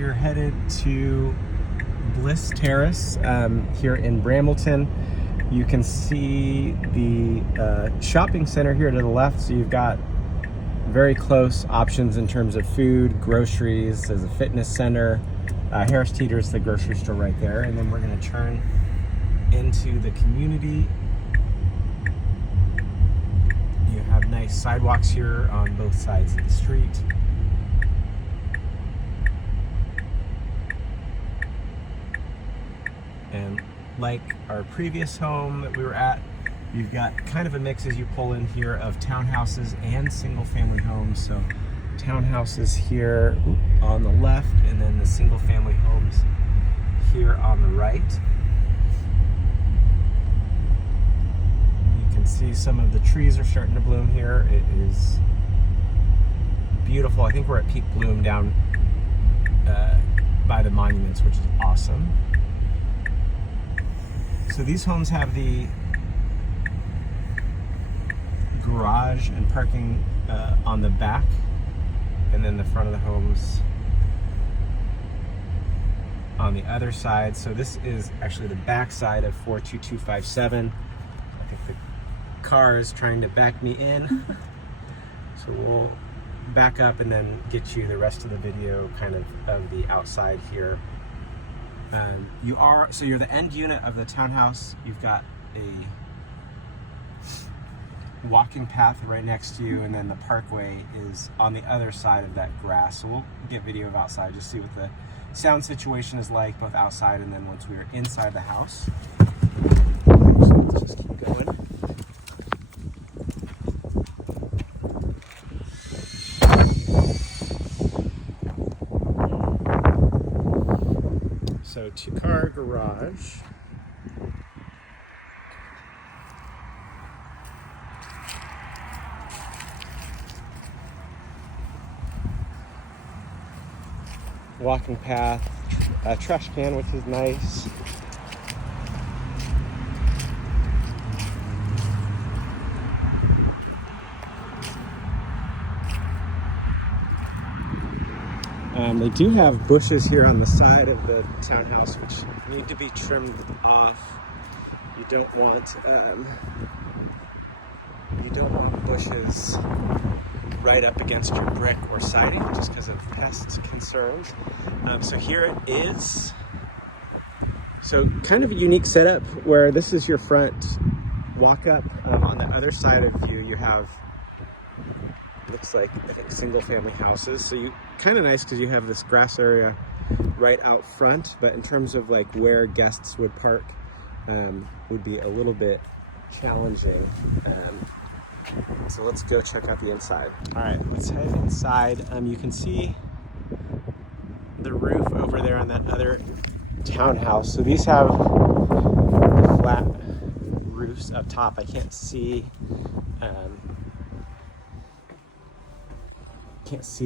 you're headed to Bliss Terrace here in Brambleton. You can see the shopping center here to the left, so you've got very close options in terms of food, groceries. There's a fitness center. Harris Teeter's the grocery store right there, and then we're going to turn into the community. You have nice sidewalks here on both sides of the street. And like our previous home that we were at, you've got kind of a mix as you pull in here of townhouses and single family homes. So townhouses here on the left, and then the single family homes here on the right. You can see some of the trees are starting to bloom here. It is beautiful. I think we're at peak bloom down by the monuments, which is awesome. So these homes have the garage and parking on the back, and then the front of the homes on the other side. So this is actually the back side of 42257. I think the car is trying to back me in. So we'll back up and then get you the rest of the video kind of the outside here. You're the end unit of the townhouse. You've got a walking path right next to you, and then the parkway is on the other side of that grass. So we'll get video of outside, just see what the sound situation is like, both outside and then once we are inside the house. So let's just keep going. So 2-car garage. Walking path, a trash can, which is nice. They do have bushes here on the side of the townhouse, which need to be trimmed off. You don't want bushes right up against your brick or siding, just because of pest concerns. So here it is. So kind of a unique setup where this is your front walk up. On the other side of you have, looks like, I think, single family houses. So you kind of nice because you have this grass area right out front, but in terms of like where guests would park would be a little bit challenging. So let's go check out the inside. All right, let's head inside. You can see the roof over there on that other townhouse. So these have the flat roofs up top. I can't see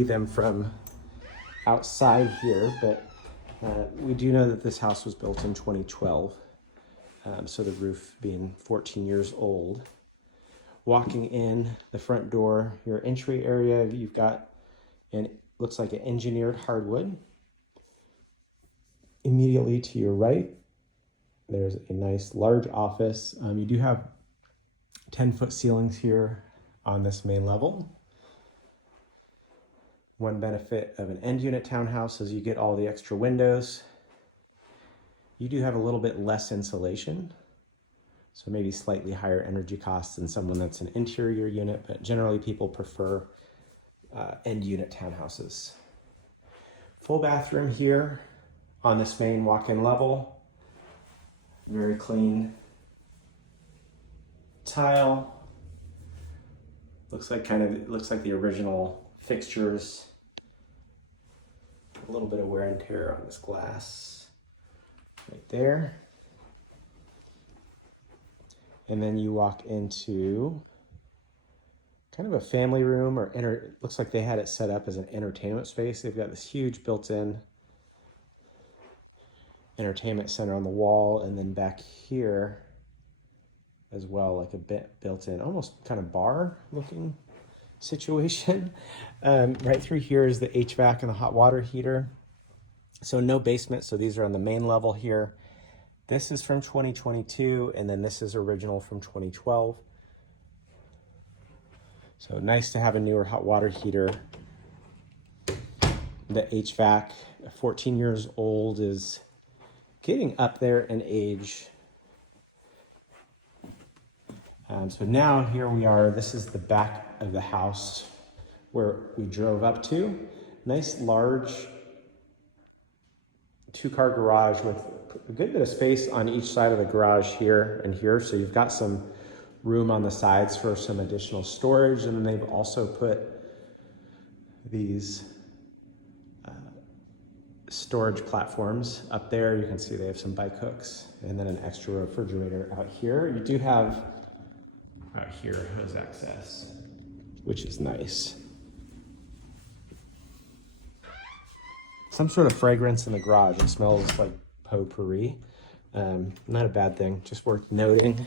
them from outside here, but we do know that this house was built in 2012. So the roof being 14 years old. Walking in the front door, your entry area, you've got looks like an engineered hardwood. Immediately to your right, there's a nice large office. You do have 10-foot ceilings here on this main level. One benefit of an end unit townhouse is you get all the extra windows. You do have a little bit less insulation, so maybe slightly higher energy costs than someone that's an interior unit, but generally people prefer end unit townhouses. Full bathroom here on this main walk-in level. Very clean tile. Looks like the original fixtures. A little bit of wear and tear on this glass right there. And then you walk into kind of a family room, or looks like they had it set up as an entertainment space. They've got this huge built-in entertainment center on the wall, and then back here as well, like a bit built-in, almost kind of bar looking situation. Right through here is the HVAC and the hot water heater. So no basement, so these are on the main level here. This is from 2022, and then this is original from 2012. So nice to have a newer hot water heater. The HVAC, 14 years old, is getting up there in age. So now here we are. This is the back of the house where we drove up to. Nice large 2-car garage with a good bit of space on each side of the garage here and here. So you've got some room on the sides for some additional storage. And then they've also put these storage platforms up there. You can see they have some bike hooks and then an extra refrigerator out here. You do have out here hose access, which is nice. Some sort of fragrance in the garage. It smells like potpourri. Not a bad thing, just worth noting.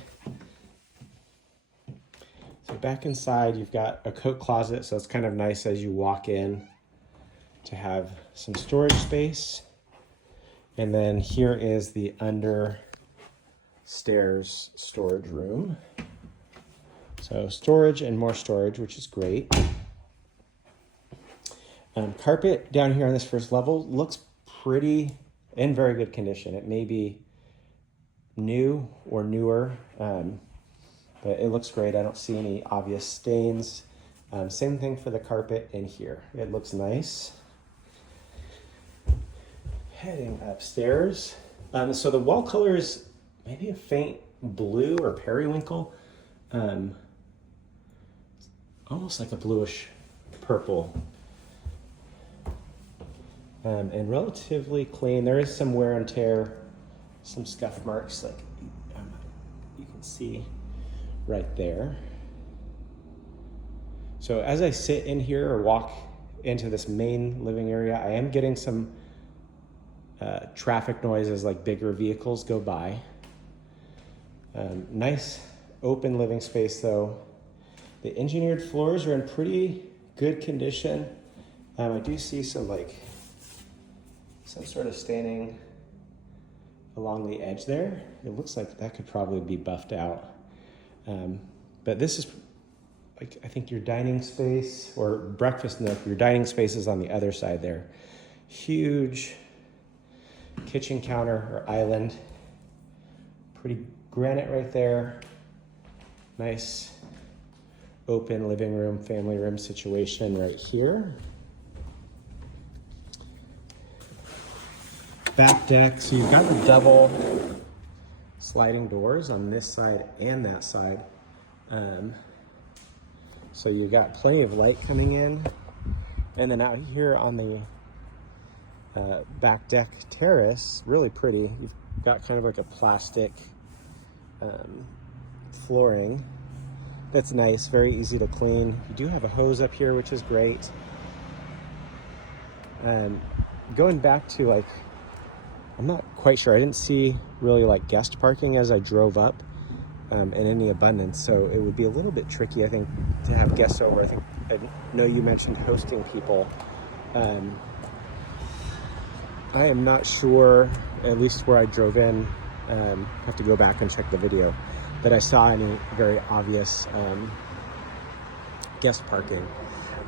So back inside, you've got a coat closet, so it's kind of nice as you walk in to have some storage space. And then here is the under stairs storage room. So storage and more storage, which is great. Carpet down here on this first level looks pretty in very good condition. It may be new or newer, but it looks great. I don't see any obvious stains. Same thing for the carpet in here. It looks nice. Heading upstairs. So the wall color is maybe a faint blue or periwinkle. Almost like a bluish purple. And relatively clean. There is some wear and tear, some scuff marks like you can see right there. So as I sit in here or walk into this main living area, I am getting some traffic noises like bigger vehicles go by. Nice open living space though. The engineered floors are in pretty good condition. I do see some sort of staining along the edge there. It looks like that could probably be buffed out. But this is like, I think your dining space or breakfast nook, your dining space is on the other side there. Huge kitchen counter or island. Pretty granite right there. Nice open living room, family room situation right here. Back deck, so you've got the double sliding doors on this side and that side. So you've got plenty of light coming in. And then out here on the back deck terrace, really pretty. You've got kind of like a plastic flooring. That's nice, very easy to clean. You do have a hose up here, which is great. Going back to I'm not quite sure. I didn't see really guest parking as I drove up in any abundance. So it would be a little bit tricky, I think, to have guests over. I know you mentioned hosting people. I am not sure, at least where I drove in, have to go back and check the video, that I saw any very obvious guest parking.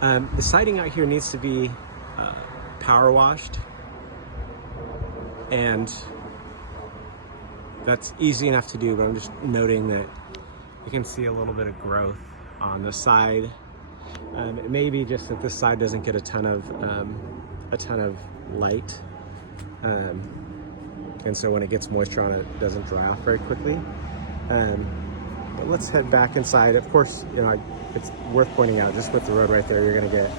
The siding out here needs to be power washed. And that's easy enough to do, but I'm just noting that you can see a little bit of growth on the side. It may be just that this side doesn't get a ton of light, and so when it gets moisture on it, it doesn't dry off very quickly. But let's head back inside. Of course, it's worth pointing out, just with the road right there, you're going to get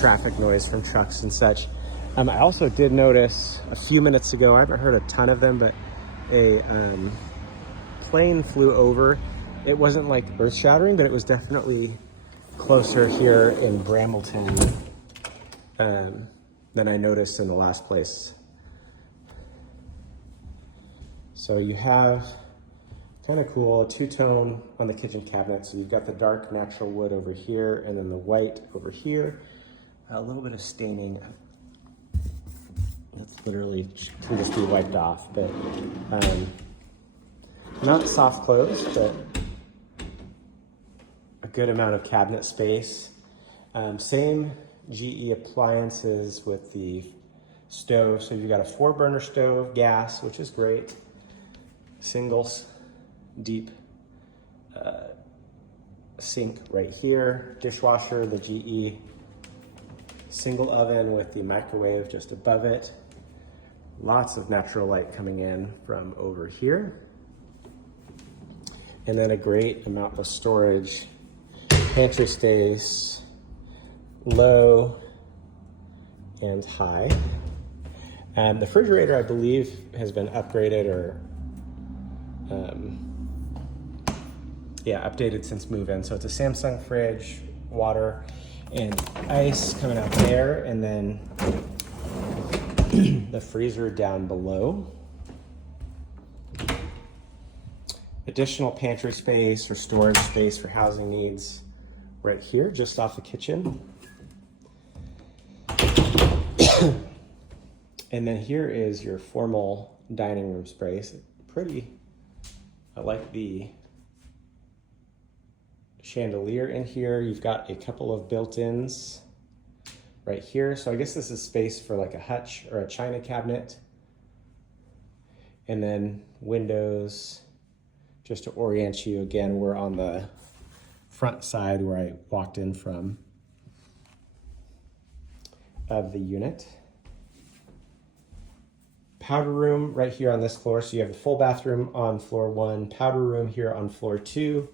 traffic noise from trucks and such. I also did notice a few minutes ago, I haven't heard a ton of them, but a plane flew over. It wasn't earth-shattering, but it was definitely closer here in Brambleton than I noticed in the last place. So you have kind of cool, a two-tone on the kitchen cabinet. So you've got the dark natural wood over here and then the white over here. a little bit of staining. That's literally can just be wiped off, but not soft close, but a good amount of cabinet space. Same GE appliances with the stove. So you've got a 4-burner stove, gas, which is great. Singles, deep sink right here. Dishwasher, the GE single oven with the microwave just above it. Lots of natural light coming in from over here. And then a great amount of storage, pantry space, low and high. And the refrigerator, I believe, has been upgraded or updated since move-in. So it's a Samsung fridge, water and ice coming out there, and then the freezer down below. Additional pantry space or storage space for housing needs right here, just off the kitchen. And then here is your formal dining room space. Pretty, I like the chandelier in here. You've got a couple of built-ins right here. So I guess this is space for like a hutch or a china cabinet. And then windows, just to orient you again, we're on the front side where I walked in from of the unit. Powder room right here on this floor. So you have the full bathroom on floor 1, powder room here on floor 2,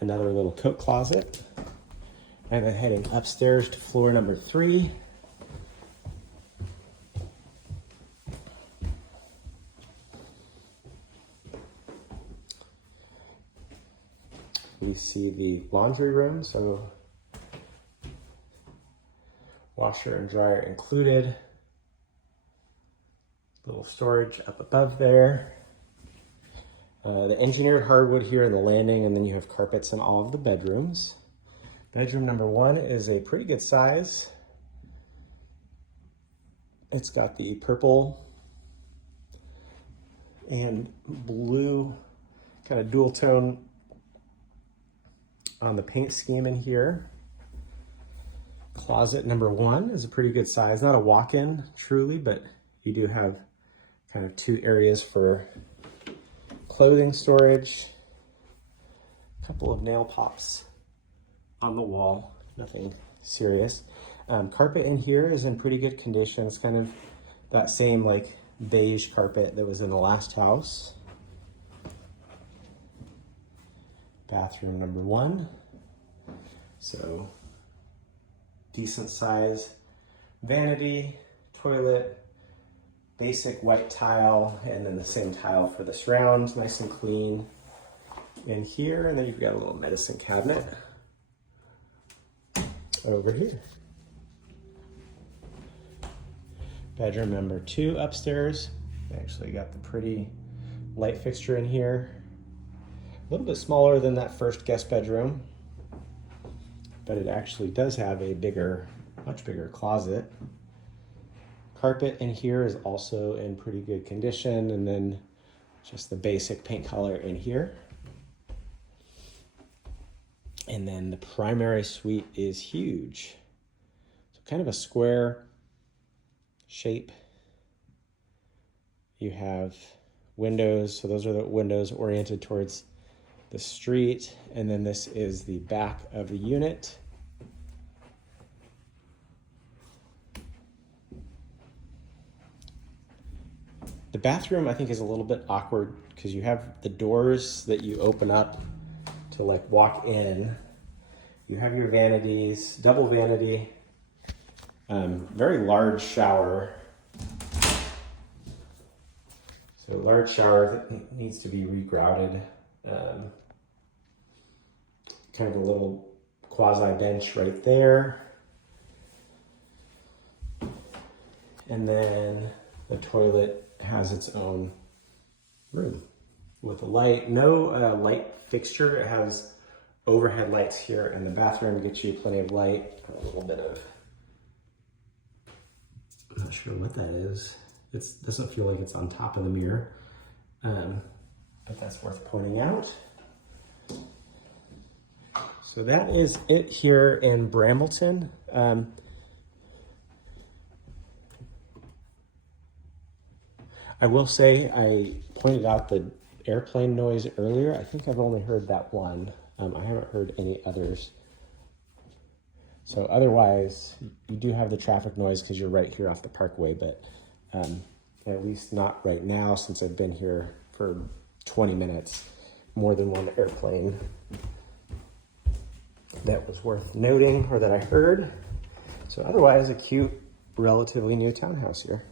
another little coat closet, and then heading upstairs to floor number 3. We see the laundry room, so washer and dryer included. Little storage up above there. The engineered hardwood here in the landing, and then you have carpets in all of the bedrooms. Bedroom number 1 is a pretty good size. It's got the purple and blue kind of dual tone on the paint scheme in here. Closet number 1 is a pretty good size. Not a walk-in truly, but you do have kind of 2 areas for clothing storage. A couple of nail pops on the wall, nothing serious. Carpet in here is in pretty good condition. It's kind of that same like beige carpet that was in the last house. Bathroom number 1. So decent size vanity, toilet, basic white tile, and then the same tile for the surround, nice and clean in here. And then you've got a little medicine cabinet over here. Bedroom number 2 upstairs. Actually got the pretty light fixture in here. A little bit smaller than that first guest bedroom, but it actually does have a bigger, much bigger closet. Carpet in here is also in pretty good condition, and then just the basic paint color in here. And then the primary suite is huge. So kind of a square shape. You have windows, so those are the windows oriented towards the street, and then this is the back of the unit. The bathroom, I think, is a little bit awkward because you have the doors that you open up to like walk in. You have your vanities, double vanity, very large shower. So large shower that needs to be regrouted. Kind of a little quasi bench right there. And then the toilet has its own room with a light. No light fixture. It has overhead lights here in the bathroom get you plenty of light. A little bit of, I'm not sure what that is. It doesn't feel like it's on top of the mirror, but that's worth pointing out. So that is it here in Brambleton. I will say I pointed out the airplane noise earlier. I think I've only heard that one. I haven't heard any others. So otherwise, you do have the traffic noise because you're right here off the parkway, but at least not right now since I've been here for 20 minutes. More than one airplane that was worth noting or that I heard. So otherwise, a cute, relatively new townhouse here.